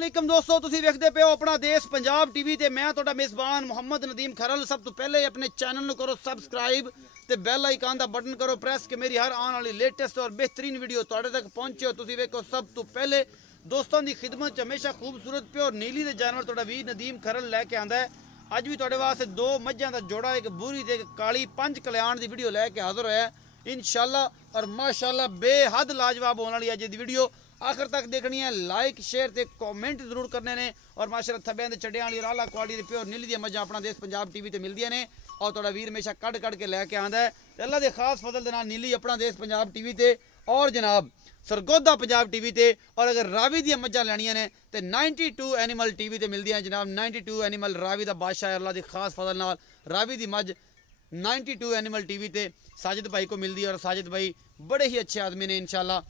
अस्सलामुअलैकुम दोस्तों, तुसीं वेखदे पे हो अपना देश पंजाब टीवी ते मैं तुहाडा मेज़बान मुहम्मद नदीम खरल। सब तो पहले अपने चैनल नूं करो सबसक्राइब ते बैल आइकन दा बटन करो प्रेस कि मेरी हर आने वाली लेटेस्ट और बेहतरीन वीडियो तुहाडे तक पहुंचे हो। तुसीं वेखो सब तो पहले दोस्तों की खिदमत च हमेशा खूबसूरत प्योर नीली दे जानवर तुहाडा वीर नदीम खरल लैके आंदा है। अज भी तुहाडे वास्ते दो मझां दा जोड़ा, एक बूरी ते एक काली, 5 कल्याण दी वीडियो लैके हाज़र होया इंशाअल्लाह और माशाअल्लाह बेहद लाजवाब होने वाली अज दी वीडियो। आखिर तक देखनी है, लाइक शेयर ते कमेंट जरूर करने ने। और माशाअल्लाह थब्बे दे चड्डियां वाली आला क्वालिटी दे प्योर नीली दी मझां अपना देश पंजाब टीवी ते मिलदियां ने और तुहाडा वीर हमेशा कड़ के लैके आंदा है। ते अल्लाह दे खास फजल दे नाल नीली अपना देश पंजाब टीवी ते और जनाब सरगोदा पंजाब टीवी ते। और अगर रावी दी मझां लैनियां ने ते 92 एनिमल टीवी ते मिलदियां जनाब। 92 एनिमल रावी दा बादशाह अल्लाह दी खास फजल नाल रावी दी मझ 92 एनिमल टीवी ते साजिद भाई को मिलती है। और साजिद भाई बड़े ही अच्छे आदमी ने इंशाल्लाह,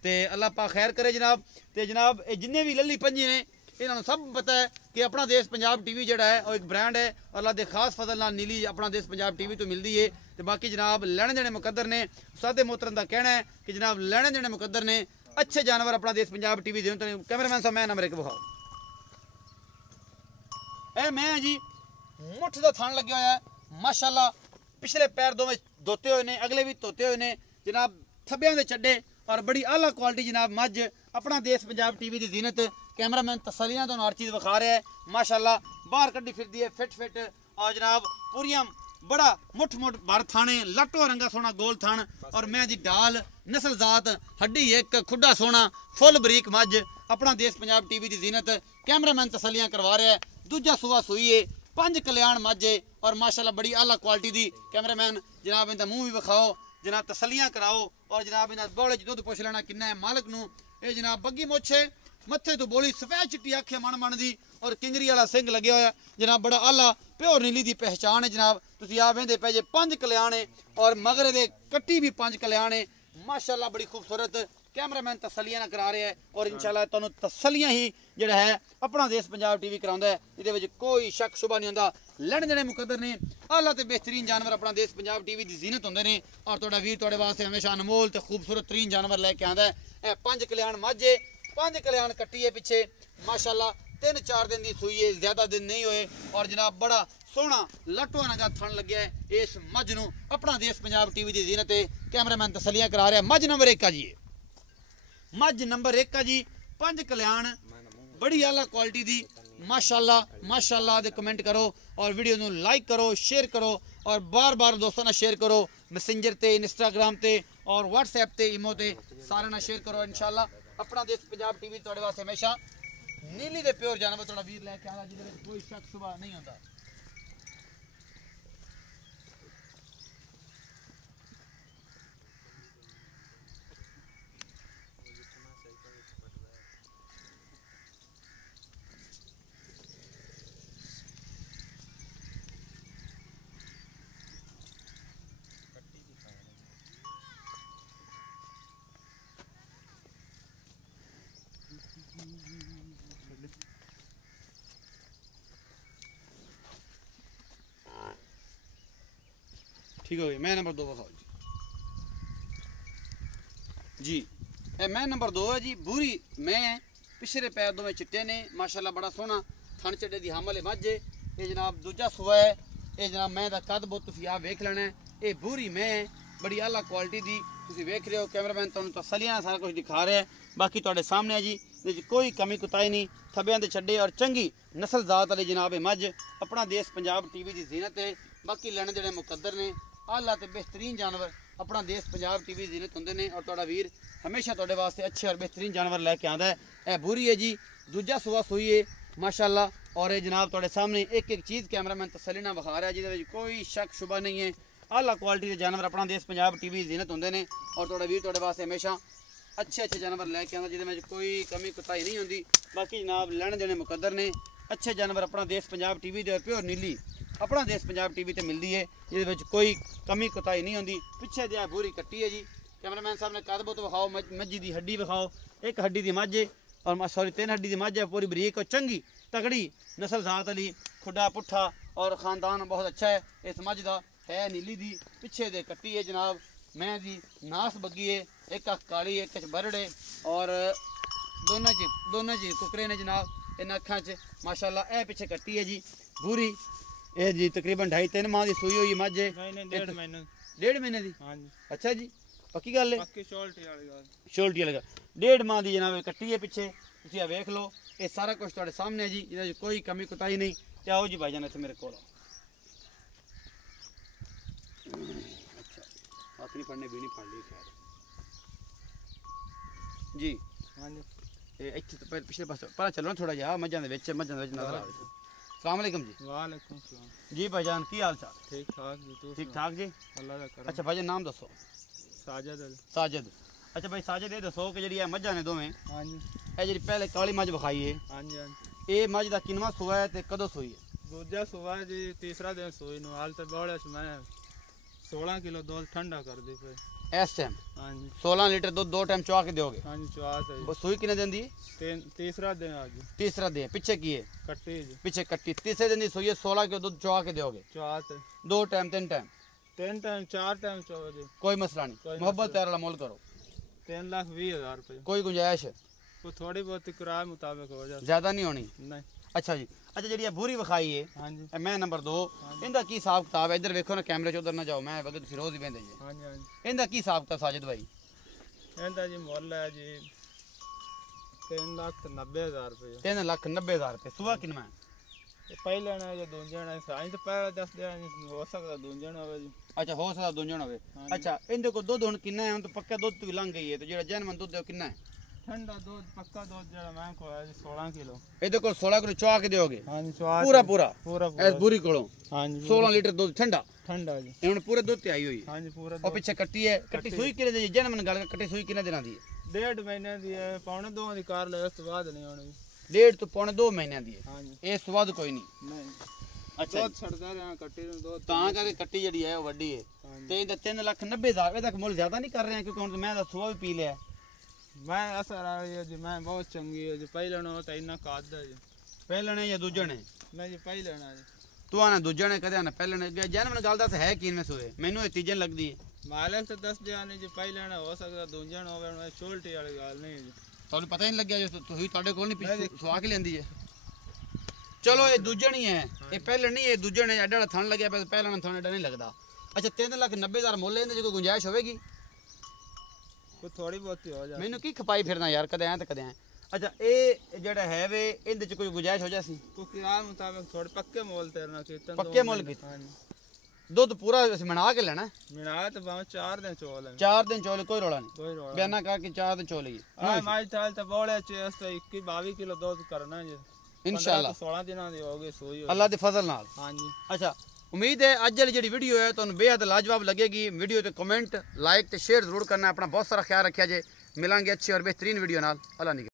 तो अल्लाह पाक खैर करे जनाब। तो जनाब जिन्हें भी लली पंजी ने इन्होंने सब पता है कि अपना देश पंजाब टीवी जोड़ा है और एक ब्रांड है। अल्लाह के खास फजल नाल नीली अपना देश पंजाब टीवी तो मिलती है। तो बाकी जनाब लैने देने मुकद्दर ने, सादे मोहतरम का कहना है कि जनाब लैने देने मुकद्दर ने, अच्छे जानवर अपना देश पंजाब टीवी देने। तो कैमरामैन साहब मैं नंबर 1 बखाओ। ए मैं जी मुठ का थान लगे हुआ है माशाअल्लाह। पिछले पैर दोवें धोते हुए ने, अगले भी धोते हुए ने जनाब। थब्बियां दे चड्डे और बड़ी आला क्वालिटी जनाब मझ अपना देश पंजाब टीवी की जीनत। कैमरामैन तसलियां तो हर चीज़ विखा रहा है माशाअल्लाह। बाहर कड्डी फिरदी है फिट और जनाब पूरियां बड़ा मुठ भर थाने, लट्टो रंगा सोना गोल थान। और मैं जी डाल नस्ल जात हड्डी एक खुड्डा सोना फुल बरीक मझ अपना देश पंजाब टीवी की जीनत। कैमरामैन तसलियां करवा रहा है। दूजा सुआ सुई है, 5 कल्याण मझ है और माशाअल्लाह बड़ी आला क्वालिटी दी। कैमरामैन जनाब इनका मुँह भी विखाओ जनाब, तसलियां कराओ और जनाब इन्हें बौले च दुध पुछ लेना किन्ना है मालिक नूं। ये जनाब बग्गी मुछे मत्थे तो बोली सफेद चिट्टी अखे मन दी और किंगरी वाला सिंह लगे होया जनाब। बड़ा आला प्योर नीली दी पहचान है जनाब। तुसीं आ वेंदे पे जे 5 कल्याण है और मगरे दे कट्टी भी 5 कल्याण है माशाअल्लाह बड़ी खूबसूरत। कैमरामैन तसलियां ना करा रहा है और इंशाअल्लाह तुहानूं तसलियां ही जिहड़ा है अपना देश पंजाब टीवी कराउंदा है। इहदे विच कोई शक शुबा नहीं हुंदा। लैणे देणे मुकद्दर ने, आला ते बेहतरीन जानवर अपना देश पंजाब टीवी की जीनत हुंदे ने। और तुहाडा वीर तुहाडे वास्ते हमेशा अनमोल ते खूबसूरत तरीन जानवर लैके आंदा है। ए 5 कल्याण माझे, 5 कल्याण कट्टी है पिछे माशाअल्लाह। 3-4 दिन की सूई है, ज्यादा दिन नहीं होए और जनाब बड़ा सोहना लट्टो नगा थन लग्या है इस मझ नूं अपना देश पंजाब टीवी की जीनत है। कैमरामैन तसलियां करा रहा है। मझ नंबर 1 का जी, मझ नंबर 1 का जी, 5 कल्याण बड़ी आला क्वालिटी दी माशाअल्लाह माशाअल्लाह दे कमेंट करो और वीडियो नूं लाइक करो, शेयर करो और बार दोस्तों ना शेयर करो मैसेंजर ते, इंस्टाग्राम ते और व्हाट्सएप ते, इमो ते सारे ना शेयर करो इंशाअल्लाह। अपना देश पंजाब टीवी तुहाडे वास्ते हमेशा नीली दे प्योर जानवर तुहाडा वीर लैके आंदा जिहदे विच कोई शक शुबा नहीं हुंदा। ठीक हो गई। मैं नंबर 2 बखाओ जी। ए मैं नंबर 2 है जी, बूरी मैं पिछले पैर दोवें चिट्टे ने माशाअल्लाह। बड़ा सोहना थन चड्डे दी हमल है मझ। ये जनाब दूजा सुआ है। ये जनाब मैं दा कद बहुत तुसीं आप वेख लेना है। ये बूरी मैं बड़ी आला क्वालिटी दी तुसीं वेख रहे हो। कैमरामैन तुहानूं तसलियां सारा कुछ दिखा रहा है। बाकी तुहाडे सामने है जी, इहदे कोई कमी कुताही नहीं। थब्बियां दे छड्डे और चंगी नस्ल जात वाली जनाब मझ अपना देश पंजाब टीवी की जीनत है। बाकी लैणे देणे मुकद्दर ने, आला ते बेहतरीन जानवर अपना देश पंजाब टीवी जीनत होंदे ने। और तुहाडा वीर हमेशा तुहाडे वास्ते अच्छे और बेहतरीन जानवर लैके आंदा है। ए बूरी है जी, दूजा सुआ सुई है माशाअल्लाह। और ये जनाब तुहाडे सामने एक चीज़ कैमरामैन तसल्ली नाल विखा रहा है जिहदे विच कोई शक शुबा नहीं है। आला क्वालिटी के जानवर अपना देश पंजाब टीवी जीनत होंदे ने। और तुहाडा वीर तुहाडे वास्ते हमेशा अच्छे जानवर लैके आंदा जिहदे विच कोई कमी कुताही नहीं होंदी। बाकी जनाब लैणे देणे मुकद्दर ने, अच्छे जानवर अपना देश पंजाब टीवी दे प्योर नीली अपना देश पंजाब टीवी ते मिलती है जिहदे विच कोई कमी कुताही नहीं होंदी। पिछे दे बूरी कट्टी है जी। कैमरामैन साहब ने कद बहुत विखाओ, मझी दी हड्डी विखाओ। 1 हड्डी दी मझ और सॉरी 3 हड्डी दी मझ है, पूरी बरीक और चंगी तगड़ी नस्ल जात वाली, खुडा पुट्ठा और ख़ानदान बहुत अच्छा है इस मझ का है। नीली दी पिछे दे कट्टी है जनाब। मैं दी नास बग्गी है, एक अख काली एक बरड़े और दोनों जी कुकरे ने जनाब इन अखा च माशाल्लाह। ए पिछे कट्टी है जी भूरी, ये जी तकरीबन 2.5-3 माह की सूई हुई मझ है। नहीं 1.5 महीने। 1.5 महीने की? हाँ जी। अच्छा जी पक्की गल है? पक्की शोल्टी वाली गल। शोल्टी वाली गल। 1.5 माह की जनाब कट्टी है पिछे, तुसीं आ वेख लो। ये सारा कुछ तुहाडे सामने है जी, इहदे कोई कमी कुताही नहीं। ते आओ जी भाईजान इत्थे मेरे कोल। अच्छा हाथ नहीं फड़ने भी नहीं फड़ ली खैर जी। हाँ जी। ਇੱਥੇ ਤੋਂ ਪਿਛਲੇ ਪਾਸੇ ਪਰਾਂ ਚੱਲੋ ਨਾ ਥੋੜਾ ਜਿਹਾ, ਮੱਝਾਂ ਦੇ ਵਿੱਚ ਨਜ਼ਰ ਆਵੇ। अस्सलाम वालेकुम जी। वालेकुम सलाम जी भाईजान की हाल चाल? ठीक ठाक जी। तू ठीक ठाक जी। अल्लाह दा करम। अच्छा भाईजान नाम दसो। साजिद। साजिद। अच्छा भाई साजिद ये दसो कि ਜਿਹੜੀ ਮੱਝਾਂ ਨੇ ਦੋਵੇਂ, हाँ जी। ਇਹ ਜਿਹੜੀ ਪਹਿਲੇ ਕਾਲੀ ਮੱਝ ਵਿਖਾਈ ਹੈ, हाँ जी। हाँ जी। ਇਹ ਮੱਝ ਦਾ ਕਿੰਨਵਾਂ ਸੂਆ ਹੈ ਤੇ ਕਦੋਂ ਸੂਈ ਹੈ? दूजा सुबह जी, तीसरा दिन सोई नु हाल तो बौड़े मैं 16 किलो दूध ठंडा कर दी पे। ਇਸ ਟਾਈਮ हाँ जी। 16 ਲੀਟਰ ਦੁੱਧ 2 ਟਾਈਮ ਚਵਾ ਕੇ ਦਿਓਗੇ? हाँ जी चौथ है ਉਹ ਸੂਈ ਕਿੰਨੇ ਦਿਨ ਦੀ? तीसरा दिन आज तीसरा दिन। पीछे की है? कट्टी जी। पीछे कट्टी। तीसरे दिन की सूई है, 16 किलो दूध चवा के दोगे? चौथ 2 टाइम 3 टाइम? 3 टाइम 4 टाइम चौ जी। कोई मसला नहीं, कोई मोहब्बत मसला प्यार वाला मोल करो। 3,20,000 रुपये। कोई गुंजाइश है? वो थोड़ी बहुत किराए मुताबिक हो जाए। ज्यादा नहीं होनी? नहीं। अच्छा जी। अच्छा जी बूरी विखाई है, हाँ जी। मैं नंबर 2, इनका की हिसाब किताब है? इधर वेखो ना, कैमरे च उधर ना जाओ, मैं अगर तुम रोज ही बहते जी। हाँ जी। हाँ जी। इनका की हिसाब किताब साजिद भाई? इनका जी मुल है जी 3,90,000 रुपये। 3,90,000 रुपये। सुबह कितना है? पहले ना जो दूंजन है साईं तो पहले 10 दिन हो सकता दूंजन हो जी। अच्छा हो सकता दूंजन होवे। हाँ जी। अच्छा इनके को दूध हुन कितना है? हम तो पक्का दूध तो भी लंघ गई है, तो जेड़ा जैनमन दूध है कितना है? ठंडा दूध पक्का दूध जरा मैं को है जी 16 किलो। इधर को 16 किलो चवा के दोगे? हाँ जी चौथ पूरा पूरा पूरा ऐस बुरी कोलों? हाँ जी 16 लीटर दूध ठंडा ठंडा जी। इन्होंने पूरे दूध ते आई हुई है। हाँ जी पूरा और पीछे कट्टी है। कट्टी सुई किने दी? जैनमन गल कट्टी सुई किने दिना दी है? 1.5 महीने दी है, पौने 2 दी कार ले उस बाद नहीं होनी। 1.5 तो पौने 2 महीने दी है। हाँ जी। ये स्वाद कोई नहीं। नहीं अच्छा दूध छड़दा रहा कट्टी नु दूध ਤਾਂ ਕਰਕੇ ਕੱਟੀ ਜਿਹੜੀ ਹੈ ਉਹ ਵੱਡੀ ਹੈ। हाँ जी। ਤੇ ਇਹਦਾ 3,90,000 ਇਹਦਾ ਮੁੱਲ ਜ਼ਿਆਦਾ ਨਹੀਂ ਕਰ ਰਹੇ ਆ, ਕਿਉਂਕਿ ਹੁਣ ਮੈਂ ਤਾਂ ਸੁਆ ਵੀ ਪੀ ਲਿਆ। मैं असर आ रही है जी, मैं बहुत चंगी है जी। पहले नो तो इतना काद है जी। ਪਹਿਲੇ ਨੇ ਜਾਂ ਦੂਜੇ ਨੇ? नहीं जी पहले ना जी। ਤੂੰ ਆਣਾ ਦੂਜੇ ਨੇ ਕਦੇ ਆਣਾ ਪਹਿਲੇ ਨੇ? ਜੈਨਮਨ ਗੱਲ ਦੱਸ ਹੈ ਕੀ ਇਨਵੇਂ ਸੂਏ? ਮੈਨੂੰ ਇਹ ਤੀਜੇ ਲੱਗਦੀ ਹੈ। मालिक तो 10 दिया नहीं जी। पहले ना हो सकता दूंजन हो गए छोल्टी वाली गल नहीं जी। ਤੁਹਾਨੂੰ ਪਤਾ ਹੀ ਨਹੀਂ ਲੱਗਿਆ ਜੋ ਤੁਸੀਂ ਤੁਹਾਡੇ ਕੋਲ ਨਹੀਂ ਪਿੱਛੇ ਸੁਆ ਕੇ ਲੈਂਦੀ ਹੈ। ਚਲੋ ਇਹ ਦੂਜੇ ਨਹੀਂ ਹੈ, ਇਹ ਪਹਿਲੇ ਨਹੀਂ, ਇਹ ਦੂਜੇ ਨੇ। ਐਡਾ ਥਣ ਲੱਗਿਆ ਪਿਆ, ਪਹਿਲਾਂ ਨਾਲ ਥਣ ਐਡਾ ਨਹੀਂ ਲੱਗਦਾ। ਅੱਛਾ 3,90,000 ਮੁੱਲ ਇਹਦੇ ਚ ਕੋਈ ਗੁੰਜਾਇਸ਼ ਹੋਵੇਗੀ? कोई थोड़ी बहुत ही हो जाए। ਮੈਨੂੰ ਕੀ ਖਪਾਈ ਫਿਰਨਾ ਯਾਰ, ਕਦੇ ਐ ਤੇ ਕਦੇ ਐ। ਅੱਛਾ ਇਹ ਜਿਹੜਾ ਹੈ ਵੇ ਇਹਦੇ ਚ ਕੋਈ ਗੁੰਜਾਇਸ਼ ਹੋ ਜਾਸੀ? को किराए मुताबिक थोड़े पक्के मोल तेरना कीर्तन पक्के मोल कीते। हाँ जी। ਦੁੱਧ ਪੂਰਾ ਅਸੀਂ ਬਣਾ ਕੇ ਲੈਣਾ? मिना तो भाव 4 दिन चोल है। 4 ਦਿਨ ਚੋਲੇ ਕੋਈ ਰੌਲਾ ਨਹੀਂ। कोई रोड़ा ਬਿਆਨਾ ਕਹਾ ਕਿ 4 ਦਿਨ ਚੋਲੇ हां माई चाल तो बोले चेस तो 21-22 किलो दूध करना जी इंशाल्लाह। 16 दिनों दी होगी सोई ਅੱਲਾ ਦੇ ਫਜ਼ਲ ਨਾਲ। हां जी। ਅੱਛਾ ਉਮੀਦ ਹੈ ਅੱਜ ਵਾਲੀ ਜਿਹੜੀ ਵੀਡੀਓ ਹੈ ਤੁਹਾਨੂੰ ਬੇहद ਲਾਜਵਾਬ ਲੱਗੇਗੀ। ਵੀਡੀਓ ਤੇ ਕਮੈਂਟ ਲਾਈਕ ਤੇ ਸ਼ੇਅਰ ਜ਼ਰੂਰ ਕਰਨਾ। ਆਪਣਾ ਬਹੁਤ ਸਾਰਾ ਖਿਆਲ ਰੱਖਿਆ ਜੇ। ਮਿਲਾਂਗੇ ਅੱਛੀ ਔਰ ਬਿਹਤਰੀਨ ਵੀਡੀਓ ਨਾਲ। ਅੱਲਾ ਨਿਗਹਿਬਾਨ।